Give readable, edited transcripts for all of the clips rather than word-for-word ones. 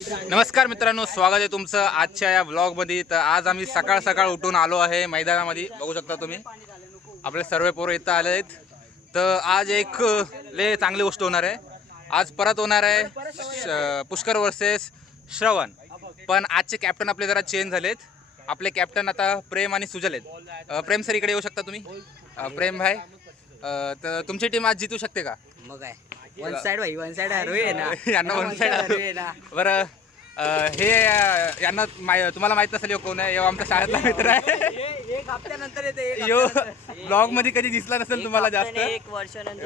नमस्कार मित्रांनो, स्वागत आहे तुमचं आजच्या या व्लॉगमध्ये. तर आज आम्ही सकाळ सकाळ उठून आलो आहे मैदानामध्ये. बघू शकता तुम्ही आपले सर्व पोरं इथं आले आहेत. तर आज एक लय चांगली गोष्ट होणार आहे. आज परत होणार आहे पुष्कर वर्सेस श्रवण. पण आजचे कॅप्टन आपले जरा चेंज झालेत. आपले कॅप्टन आता प्रेम आणि सुजल आहेत. प्रेम सर इकडे येऊ शकता तुम्ही. प्रेम भाई, तर तुमची टीम आज जितू शकते का? मग काय वन साइड हरवे ना यांना वन साइड बरं. हे यांना तुम्हाला माहित नसेल कोण आहे. आमच्या शाळेतला मित्र आहे. एक हप्त्यानंतर येते. यो ब्लॉग मध्ये कधी दिसला नसेल तुम्हाला जास्त.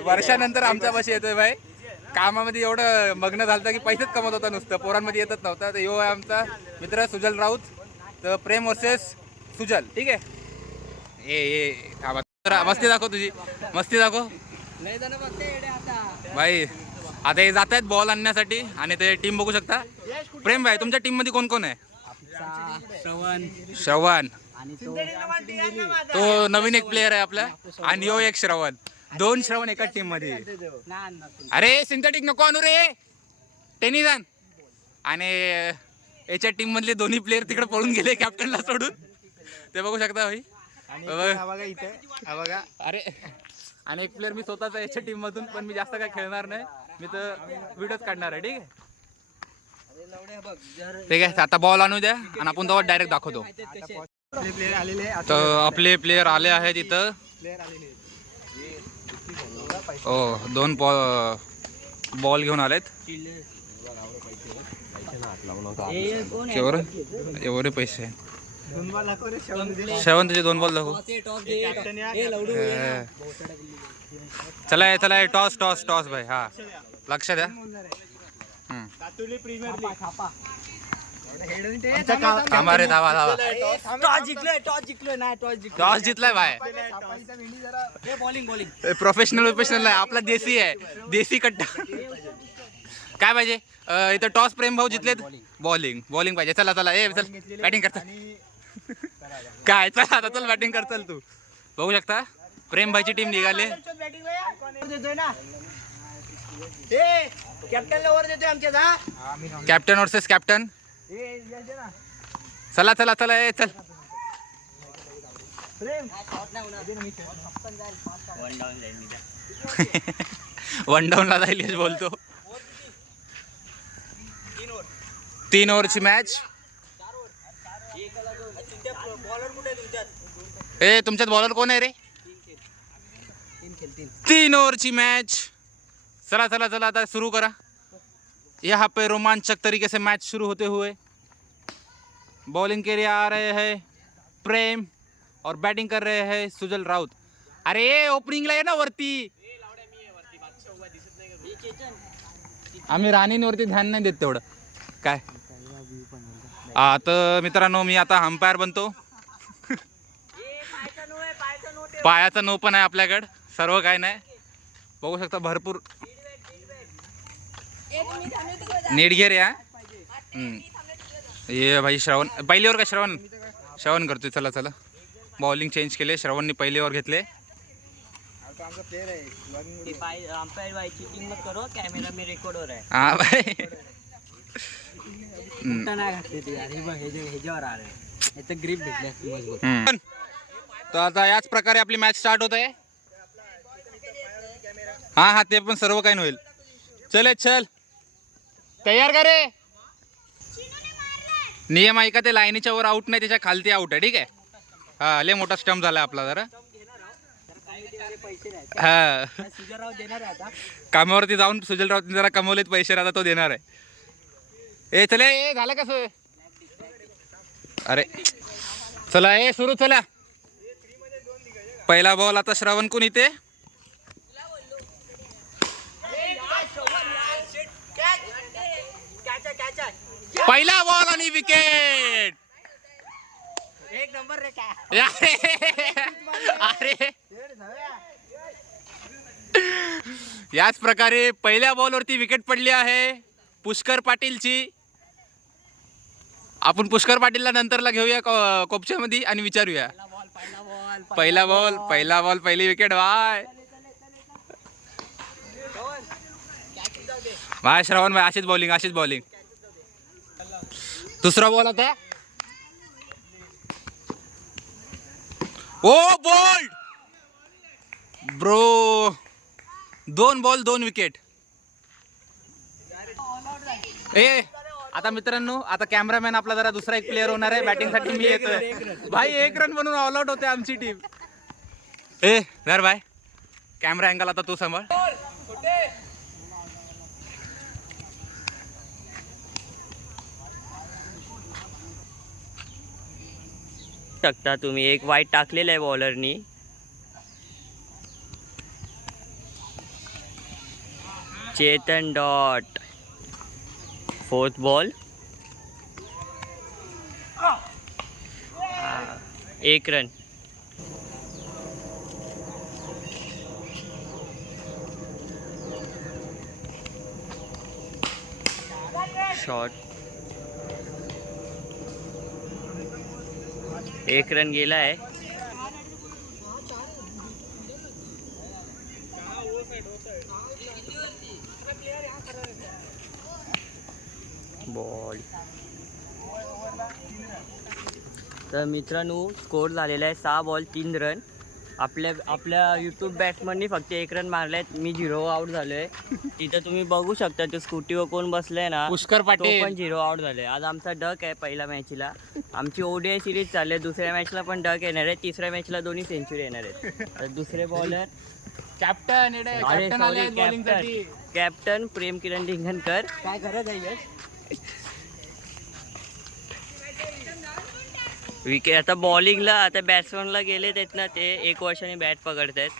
वर्षानंतर आमच्या पाशी येतोय भाई. कामामध्ये एवढं मग्न झालं की पैसेच कमवत होता, नुसतं पोरांमध्ये येतच नव्हता. तर यो आहे आमचा मित्र सुजल राऊत. तर प्रेम वर्सेस सुजल, ठीक आहे. मस्ती दाखव, तुझी मस्ती दाखव भाई. आता हे जात आहेत बॉल आणण्यासाठी आणि ते टीम बघू शकता. प्रेम भाई, तुमच्या टीम मध्ये कोण कोण आहे? श्रवण तो नवीन एक प्लेअर आहे आपला, आणि यो एक श्रवण. दोन श्रवण एका टीम मध्ये. अरे सिंथेटिक नको आणू रे, टेनिस आण. आणि याच्या टीम मधले दोन्ही प्लेअर तिकडे पळून गेले कॅप्टनला सोडून. ते बघू शकता भाई. अरे आणि एक प्लेअर मी स्वतःच याच्या टीम मधून, पण मी जास्त काय खेळणार नाही. मी तर व्हिडिओच काढणार आहे, ठीक आहे. ठीक आहे, आता बॉल आणू द्या आणि आपण तेव्हा डायरेक्ट दाखवतो. तर आपले प्लेयर आले आहेत इथं. हो, दोन बॉल घेऊन आलेत. एवढे पैसे शेवंत तुझे दोन बॉल दाखव. चला चला, टॉस टॉस टॉस भाई. हा, लक्ष द्या. थांबा रे, धावा धावा. टॉस जिंकलाय भाई. प्रोफेशनल आहे आपला, देसी आहे, देसी कट्टा. काय पाहिजे इथं? टॉस प्रेम भाऊ जिंकलेत. बॉलिंग पाहिजे. चला चला, ए चल बॅटिंग करता. काय, चल आता चल बॅटिंग कर. चल तू. बघू शकता प्रेम भाईची टीम निघाली. Captain versus captain. चला चला चला, ए चल. वन डाऊन ला जाईल बोलतो. 3 ओव्हरची मॅच. ए तुमच्यात बॉलर कोण आहे रे? 3 ओव्हरची मॅच. चला चला चला, आता शुरू करा. यहाँ पे रोमांचक तरीके से मैच शुरू होते हुए बॉलिंग के लिए आ रहे हैं प्रेम और बैटिंग कर रहे हैं सुजल राऊत. अरे ओपनिंगला आहे ना वरती. आम्ही राणींवरती ध्यान नाही देत तेवढं. काय आता मित्रांनो, मी आता अंपायर बनतो. पायाचा नो पण आहे आपल्याकडं, सर्व काय नाही. बघू शकता भरपूर नेट घे रे. ये भाई श्रवण पहिली ओव्हर का? श्रवण करतोय. चला चला, बॉलिंग चेंज केले. श्रवणने पहिली ओव्हर घेतले. हा भाई. तर आता याच प्रकारे आपली मॅच स्टार्ट होत आहे. हा हा, ते पण सर्व काही होईल. चल चल, तयार का रे? नियम ऐका, ते लाईनीच्या वर आउट नाही, त्याच्या खालती आउट आहे, ठीक आहे. हा, लय मोठा स्टंप झाला आपला जरा. हा, कामावरती जाऊन सुजल राऊतने जरा कमवलेत पैसे, आता तो देणार आहे. ए चले, ए झालं का सोय? अरे चला, ए सुरू. चला, पहिला बॉल आता श्रवण कोण इथे. पहिला बॉल आणि विकेट. एक नंबर रे. अरे याच प्रकारे पहिल्या बॉलवरती विकेट पडली आहे पुष्कर पाटीलची. आपण पुष्कर पाटीलला नंतरला घेऊया कोपच्यामध्ये आणि विचारूया. पहिला बॉल पहिली विकेट. भाई श्रवण भाई, अशीच बॉलिंग. दुसरा बॉल आता ओ बोल्ड ब्रो 2 बॉल 2 विकेट. आता मित्रांनो आता कॅमेरामॅन आपला जरा दुसरा एक प्लेअर होणार आहे बॅटिंग साठी. मी येतोय भाई. 1 रन म्हणून ऑल आउट होते आमची टीम. धर भाई कॅमेरा अँगल आता तू सांभाळ. शकता तुम्ही एक वाईट टाकलेला आहे बॉलरनी. Chetan dot 4th ball. 1 run. Shot. 1 run गेला आहे. बॉल. तर मित्रांनो स्कोर झालेला आहे 6 बॉल 3 रन. आपल्या यूट्यूब बॅट्समननी फक्त 1 रन मारले आहेत. मी 0 आउट झालो आहे. तिथं तुम्ही बघू शकता ते स्कूटीवर कोण बसलंय ना, पुष्कर तो पाटील. पण 0 आउट झाले. आज आमचा डक आहे पहिल्या मॅचला. आमची ODI सिरीज चालली आहे. दुसऱ्या मॅचला पण डक येणार आहे. तिसऱ्या मॅचला दोन्ही सेंचुरी येणार आहेत. तर दुसरे बॉलर कॅप्टन कॅप्टन प्रेम किरण ढिंगणकर. काय गरज आहे विकेट आता बॉलिंगला आता बॅट्समनला गेले आहेत ना, ते 1 वर्षाने बॅट पकडत आहेत.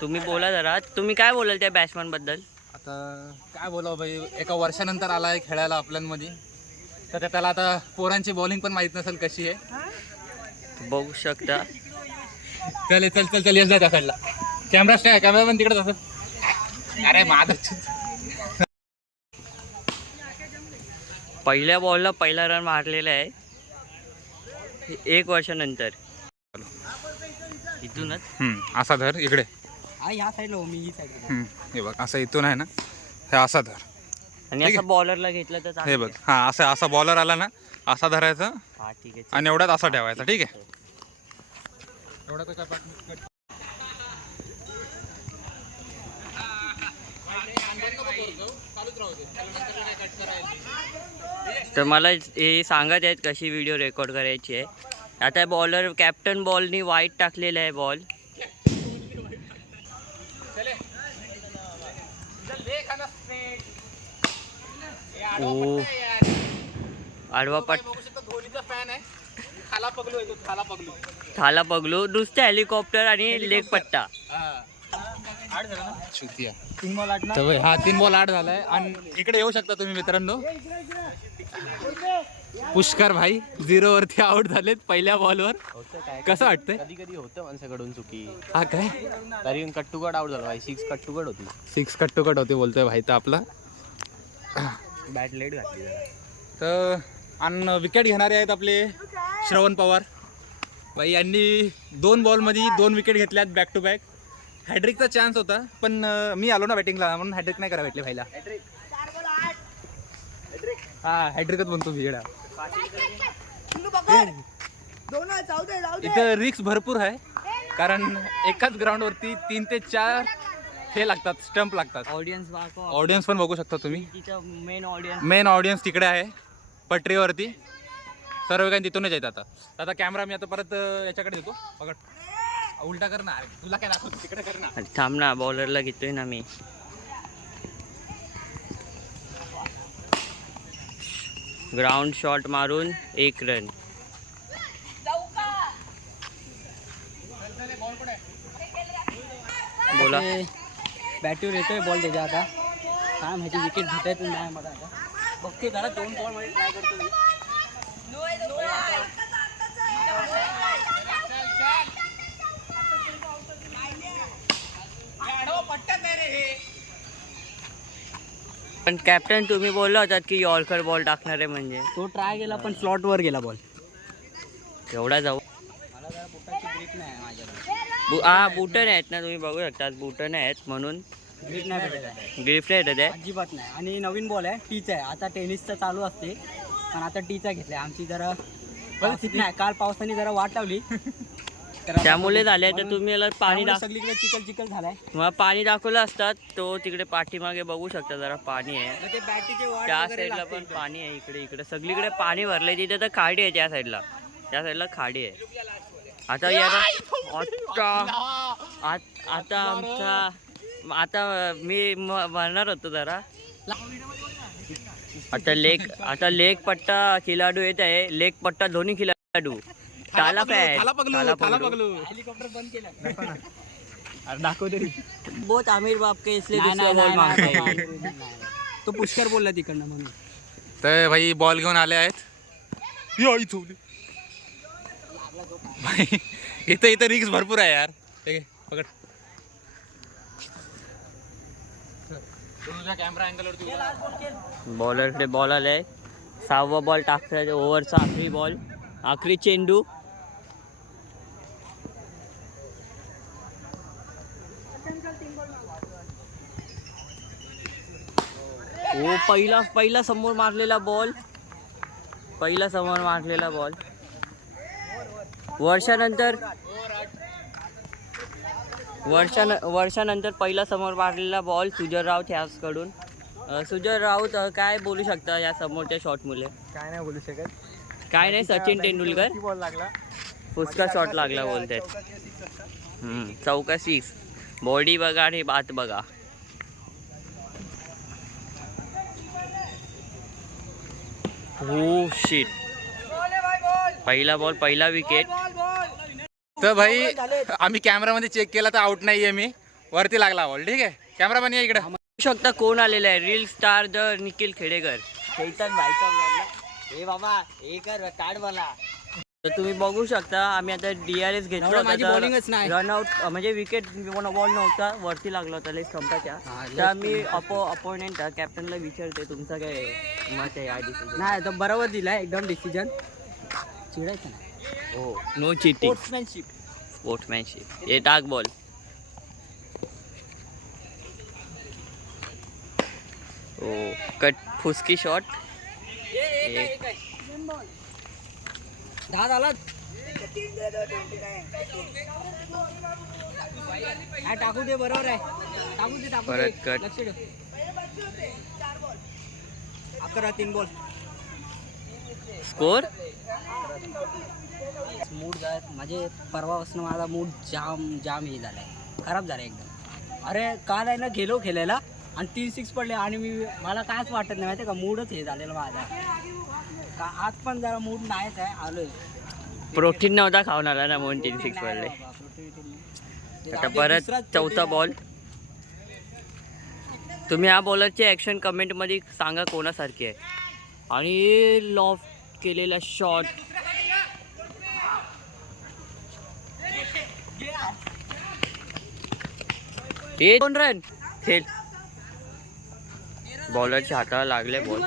तुम्ही बोला जरा, तुम्ही काय बोलाल त्या बॅट्समन बद्दल? आता काय बोलावं भाई, एका वर्षानंतर आलाय खेळायला आपल्यामध्ये. तर त्याला आता पोरांची बॉलिंग पण माहित नसेल कशी आहे. बघू शकता. चल चल चल चल येस जा त्या साईडला. कॅमेरा पण तिकडे असं. अरे माझं पहिल्या बॉलला पहिला रन मारलेला आहे 1 वर्षानंतर. इथूनच असा धर इकडे. ह्या साईडला मी ही साईड. हे बघ असं इथून आहे ना, हे असा धर. आणि असं बॉलरला घेतलं तर हे चालेल. बघ हा असा बॉलर आला ना, असा धरायचा हा ठीक आहे. आणि एवढ्यात असा ठेवायचा. ठीक आहे. एवढा तर काय तर मला हे सांगत आहेत कशी व्हिडिओ रेकॉर्ड करायची आहे. आता बॉलर कॅप्टन बॉलनी वाईट टाकलेला आहे बॉल. ओ आडवा पट धोनीचा फॅन आहे. थाला पगलू नुसतं हेलिकॉप्टर आणि लेग पट्टा. 3 बॉल 8 ना. तर हा 3 बॉल 8 झालाय. आणि इकडे येऊ शकता तुम्ही मित्रांनो. पुष्कर भाई 0 वरती आउट झालेत पहिल्या बॉलवर. कसं वाटतंय? कधी कधी होतं माणसाकडून चुकी. हा काय तरी कट्टुकट आउट झाला भाई. 6 कट्टुकट होती. 6 कट टू कट होते बोलतोय भाई. तर आपला बॅट लेट घातली जरा. तर आणि विकेट घेणारे आहेत आपले श्रवण पवार भाई. यांनी 2 बॉलमध्ये 2 विकेट घेतल्यात बॅक टू बॅक. हॅड्रिकचा चान्स होता पण मी आलो ना बॅटिंगला म्हणून हॅड्रिक नाही करा भेटले भाईला. हा हॅड्रिकच बनतो मी. इथं रिक्स भरपूर आहे कारण एकाच ग्राउंडवरती 3 ते 4 हे लागतात, स्टंप लागतात. ऑडियन्स पण बघू शकता तुम्ही. मेन ऑडियन्स तिकडे आहे पटरीवरती. सर्व काही तिथूनच आहेत. आता कॅमेरा मी आता परत याच्याकडे देतो. पकड उलटा कर ना. तुला काय दाखवतो तिकडे कर ना. थांब ना, बॉलरला घेतोय ना मी. ग्राउंड शॉट मारून 1 रन. बोला. बॅटवर येतोय बॉल त्याच्या. आता काय माहिती विकेट भेटायचं नाही मला. आता बघते जरा 2 बॉल मध्ये ट्राय करतो मी. पण कॅप्टन तुम्ही बोलला होतात की यॉर्कर बॉल टाकणार आहे म्हणजे. तो ट्राय केला पण स्लॉट वर गेला बॉल. एवढा जाऊ. मला जरा बुटाची ग्रिप नाही माझ्याकडे. हा बुटन आहेत ना, तुम्ही बघू शकता बुटन आहेत म्हणून ग्रीप नाही भेटत आहे, ग्रिफ नाही येत आहे. अजिबात नाही. आणि नवीन बॉल आहे, टीचा आहे. आता टेनिसचं चालू असते, पण आता टीचा घेतलाय. आमची जरा परिस्थिती नाही, काल पावसाने जरा वाट लावली, तर आता त्यामुळे झाले तर तुम्ही याला पाणी त्यामुळे सगळीकडे चिखल चिखल झालाय. मला पाणी दाखवलं असतात. तो तिकडे पाठीमागे बघू शकता जरा पाणी आहे. मग ते बॅटीचे वाट त्या वगैरे साईडला लागते पण इकडे. पाणी आहे. इकडे इकडे सगळीकडे पाणी भरलंय. तिथे तर खाडी आहे. त्या साईडला खाडी आहे. आता आता आमचा आता मी म्हणणार होतो जरा आता लेग पट्टा खिलाडू येत आहे. लेग पट्टा दोन्ही खिलाडू ताला हेलिकॉप्टर बंद केलं. दाखव तरी. बहुत आमिर बाप के इसलिए नाही, दूसरा नाही, बॉल नाही, मारता नाही, है. नाही, नाही. तो पुष्कर बोलला तिकडनं म्हणून. तर भाई बॉल घेऊन आले आहेत. यो, इथं उभी. भाई इथं रिक्स भरपूर आहे यार. ठीक आहे, पकड. तुझ्या कॅमेरा अँगलवरती बॉलरकडे बॉल आलाय. 6वा बॉल टाकतात. ओव्हरचा आखरी बॉल, आखरी चेंडू. ओ पहिला समोर मारलेला बॉल. वर्षानंतर पहिला समोर मारलेला बॉल सुजय राऊत ह्याचकडून. सुजय राऊत काय बोलू शकता या समोरच्या शॉट मुले? काय नाही बोलू शकत. काय नाही, सचिन तेंडुलकर बॉल लागला. पुष्कर शॉट लागला बोलतात. चौका 6. बॉडी बघा आणि बात बघा. हो शिट. पहिला बॉल, पहिला विकेट. तर भाई आम्ही कॅमेरामध्ये चेक केला तर आउट नाहीये मी. वरती लागला बॉल. ठीक आहे, कॅमेरा पण ये इकडे. बघू शकता कोण आलेला आहे. Reel star the Nikhil Khedekar. Chaitan भाईचा हे बाबा हे कर काढ मला. तर तुम्ही बघू शकता आम्ही आता DRS घेतला एवढं माझी bowlingच नाही. रनआउट म्हणजे विकेट बॉल नव्हता, वरती लागला होता लेग स्टंपाच्या. तर आम्ही अपोनेंट कॅप्टनला विचारते तुमचं काय मत आहे या डिसिजन? नाही तर बरोबर दिलाय एकदम डिसिजन. चिडायचं नाही. हो, नो चिटिंग, स्पोर्ट्समॅनशिप. हे टाक बॉल. हो, कट फुसकी शॉट. दहा झाला. टाकू दे, बरोबर आहे. टाकू दे. परत कट. लक्ष ठेव. 11-3 बॉल. स्कोर. मूड म्हणजे परवापासून माझा मूड जाम हे झालाय, खराब झालाय एकदम. अरे काल आहे ना गेलो खेळायला आणि 3 6 पडले आणि मला कायच वाटत नाही माहिती का, मूडच हे झालेलं माझा. आज पण जरा मूड नाहीच आहे. आलोय, प्रोटीन नव्हता खाऊन आला ना म्हणून 3 6 पडले. आता परत चौथा बॉल. तुम्ही या बॉलरची ॲक्शन कमेंटमध्ये सांगा कोणासारखी आहे. आणि लॉफ्ट केलेला शॉट. 2 रन. खेळ. बॉलरच्या हाताला लागले बॉल.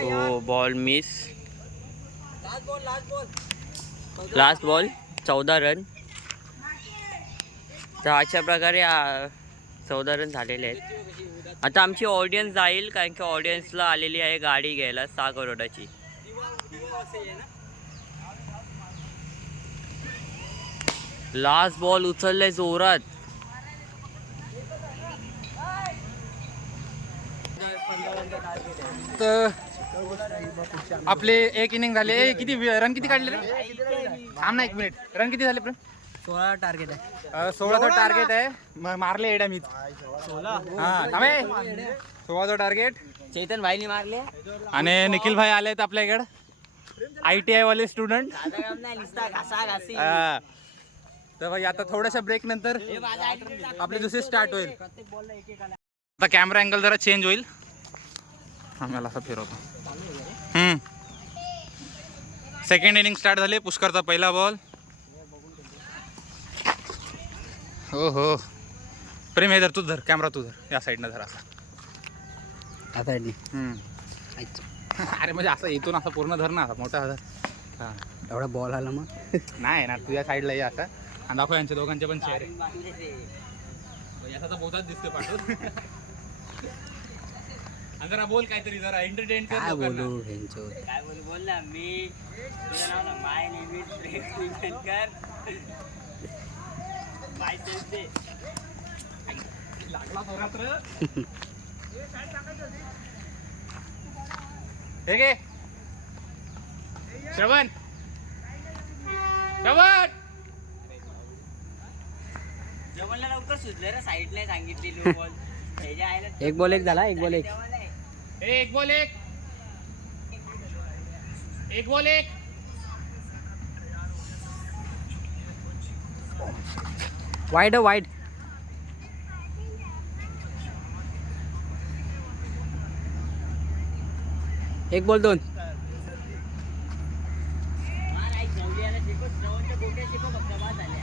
हो, ball miss. Last ball 14 run. तर अशा प्रकारे 14 रन झालेले आहेत. आता आमची ऑडियन्स जाईल कारण की ऑडियन्सला आलेली आहे गाडी घ्यायला 6 करोडाची. लास्ट बॉल उचलले जोरात. तर आपले एक इनिंग झाले. किती रन किती काढले रे? थांब ना 1 मिनिट. रन किती झाले प्रेम? 16 टार्गेट आहे. 16चं टार्गेट आहे. मारले एडा मीच. 16चं टार्गेट. चैतन भाईने मारले आणि निखिल भाई आले आहेत आपल्याकडे, ITI वाले स्टुडंट. तर भाई आता थोड्याशा ब्रेक नंतर आपले दुसरे स्टार्ट होईल. आता कॅमेरा अँगल जरा चेंज होईल. आम्हाला असं फिरवतो. सेकंड इनिंग स्टार्ट झाले. पुष्करचा पहिला बॉल. हो हो प्रेम हे धर, तू धर कॅमेरा, तू धर या साईडनं धर असा. अरे म्हणजे असं इथून असं पूर्ण धर ना, असा मोठा धर. हा एवढा बॉल आला मग नाही ना तुझ्या साईडला ये आता आणि दाखव यांच्या दोघांचे पण चेहरे याचा तर बहुताच दिसतोय पाठवून आणि जरा बोल काहीतरी जरा एंटरटेन कर काय लोकांना. बोलू ह्यांच्यावर. काय बोल ना मी तुझं नाव ना माय नेम इज कर माय सेल्फी लागला जोरात रे. हे घे श्रवण श्रवण जेवणला लवकर सुचलं रे साईडला सांगितली लो बॉल त्याच्या आईला एक बॉल एक झाला, एक बॉल एक. एक बॉल एक एक बॉल एक वाईड वाईड. एक बॉल 2. मार आई जवळीला शिकव श्रवणच्या गोट्या शिकव फक्त बाद झाल्या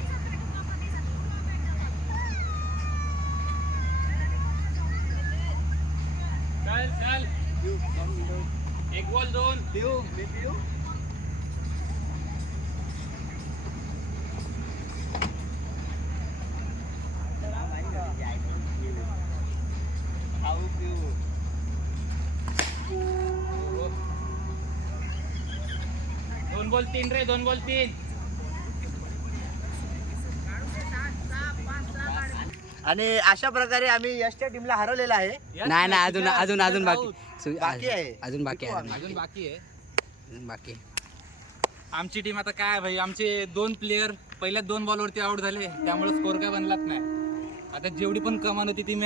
चल चल एक बॉल 2 खाऊ पिऊ दोन बॉल 3 रे 2 बॉल 3. आणि अशा प्रकारे आम्ही यशच्या टीमला हरवलेला आहे. नाही नाही अजून अजून अजून बाकी बाकी आहे. अजून बाकी आहे अजून बाकी आहे अजून बाकी आहे. आमची टीम आता काय भाई आमचे 2 प्लेयर पहिल्याच 2 बॉलवरती आउट झाले त्यामुळे स्कोर काय बनलाच नाही. आता जेवढी पण कमान होती ती मी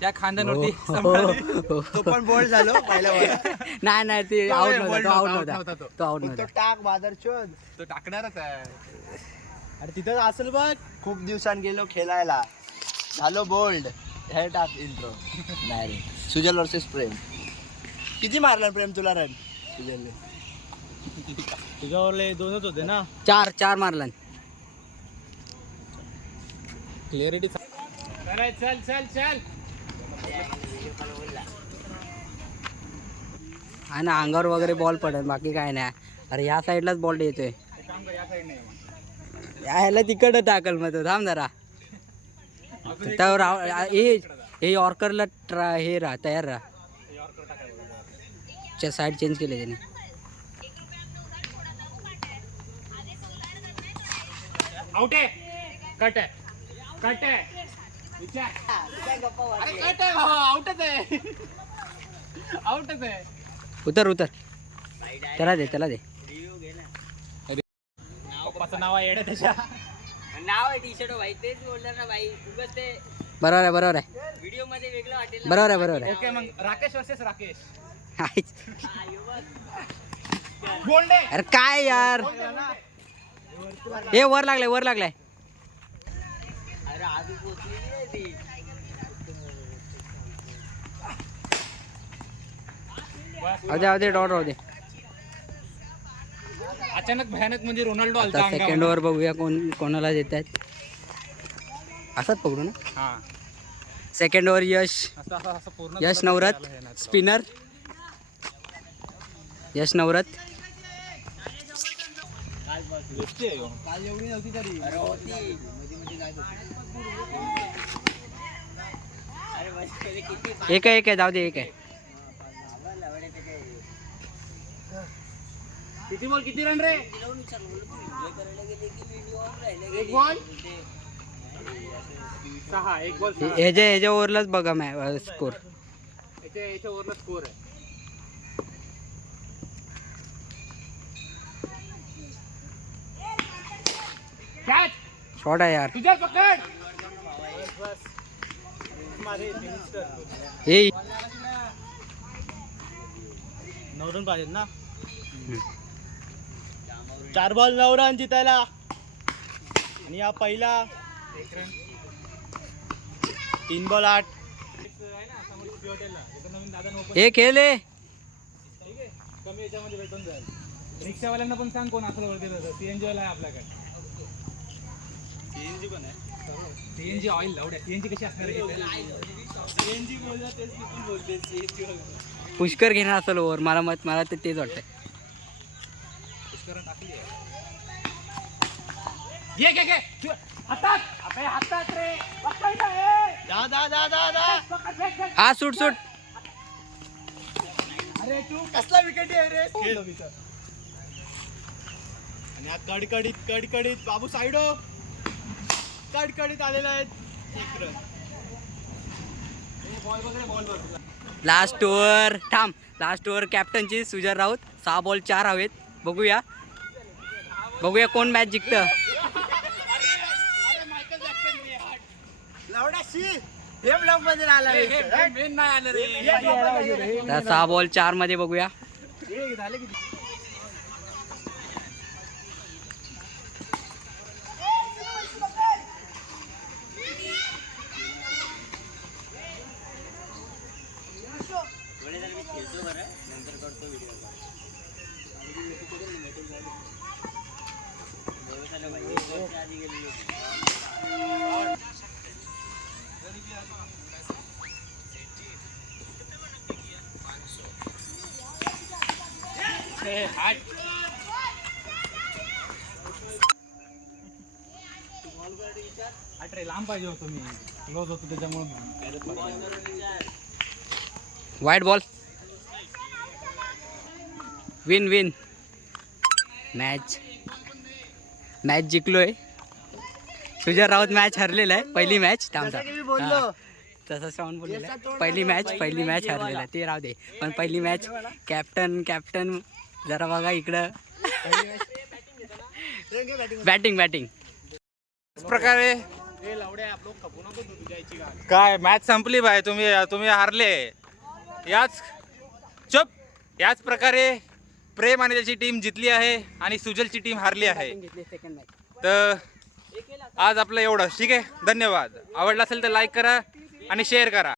त्या खांद्यावरती सांभाळली. तो पण बोल्ड झालो पहिल्या बॉल. नाही नाही ते तो आउट नाही, नव्हता, ball तो आउट नव्हता, नव्हता, out नव्हता तो आउट तो नव्हता. टाक बादर शोध. तो टाकणारच आहे. अरे तिथं असेल बघ. खूप दिवसांनी गेलो खेळायला झालो बोल्ड. हे टाक इंट्रो. नाही रे सुजल वर्सेस प्रेम. किती मारला प्रेम तुला रन सुजलने? तुझ्यावरले 2च होते ना. 4 मारला. क्लिअरिटी चल चल चल हा ना अंगावर वगैरे बॉल पडत बाकी काय नाही. अरे ह्या साईडलाच बॉल येतोय. काम कर या साईड नाही ह्याला तिकडं टाकल मग तो. थांब जरा त्यावर हे यॉर्करला हे राहा तयार राहा. साईड चेंज केले त्याने. आउट आहे कट आहे कट आहे विचार. अरे कट आहे भावा आउटच आहे आउटच आहे. उतर उतर त्याला दे त्याला दे. पप्पाचं नाव आहे येडे त्याच्या. नाव आहे टी शर्ट भाई तेच बोलणार ना भाई उगाच ते बरोबर आहे बरोबर आहे व्हिडिओ मध्ये वेगळं वाटेल ना. बरोबर आहे बरोबर आहे. ओके मग राकेश वर्सेस राकेश. आईच. हा, यो बघ. गोल्ड आहे. अरे काय यार हे वर लागलाय वर लागलाय. अरे आधी पोचलेली आहे ती. राहू दे डॉट राहू दे. अचानक भयानक म्हणजे रोनाल्डो आलता आता अंगावर. सेकंड ओव्हर बघूया कोणाला देत आहेत. असंच पकडू ना. हा सेकंड ओव्हर यश असं असं असं पूर्ण यश नवरत स्पिनर. यश नवरत. काल एवढी नव्हती तरी. अरे होती अरे म्हणजे किती एक आहे जाऊ दे एक आहे. किती बॉल किती रन रे. एन्जॉय करायला गेले की व्हिडिओ ऑन राहिले. एक बॉल 6 एक बॉल 6. ह्याच्या ओव्हरलाच बघा स्कोर. याच्या वरला स्कोर आहे. कॅच शॉर्ट आहे यार. तुझ्या पकड. हे 9 रन पाहिजेत ना. 4 बॉल 9 रन जितायला. आणि हा पहिला 3 बॉल 8. हे खेळले. कमी याच्यामध्ये भेटून जाईल. रिक्षावाल्यांना पण सांग कोण आपलं वरती जातं. सीएनजी वाला आहे आपल्याकडे. सीएनजी पण आहे. CNG oil लावड्या. सीएनजी कशी असणार आहे. सीएनजी बोलला तेच तिथून बोलते सीएनजी. पुष्कर घेणार असेल ओव्हर मला तेच वाटतंय. घे घे घे हातात अबे हातात रे पकड ना, ए. हा सूट सूट. अरे तू कसला विकेट आहे रे खेळ आणि हा कडकडीत बाबू साईडो कडकडीत आलेला आहे. एक रन. बॉल बघ रे, बॉल बघ. लास्ट ओव्हर थांब. लास्ट ओव्हर कॅप्टनची सुजल राऊत. 6 बॉल 4 हवेत. बघूया कोण मॅच जिंकतं. लावडाशी हे ब्लॉक मध्ये आला रे. मेन नाही आलं रे. तर 6 बॉल 4 मध्ये बघूया. हे झाले किती? लांब पाहिजे होतो मी, क्लोज होतो त्याच्यामुळे. Wide ball. विन मॅच जिंकलोय. सुजल राऊत मॅच हरलेला आहे. पहिली मॅच मी बोललो तसं साऊंड बोललेलं आहे. पहिली मॅच हरलेला आहे. ते राहू दे. पण पहिली मॅच कॅप्टन जरा बघा इकडं. बॅटिंग प्रकारे काय मॅच संपली बाय. तुम्ही हारले. याच प्रकारे प्रेम आणि त्याची टीम जिंकली आहे आणि सुजलची टीम हारली आहे. तर आज आपलं एवढं ठीक आहे. धन्यवाद. आवडला असेल तर लाईक करा आणि शेअर करा.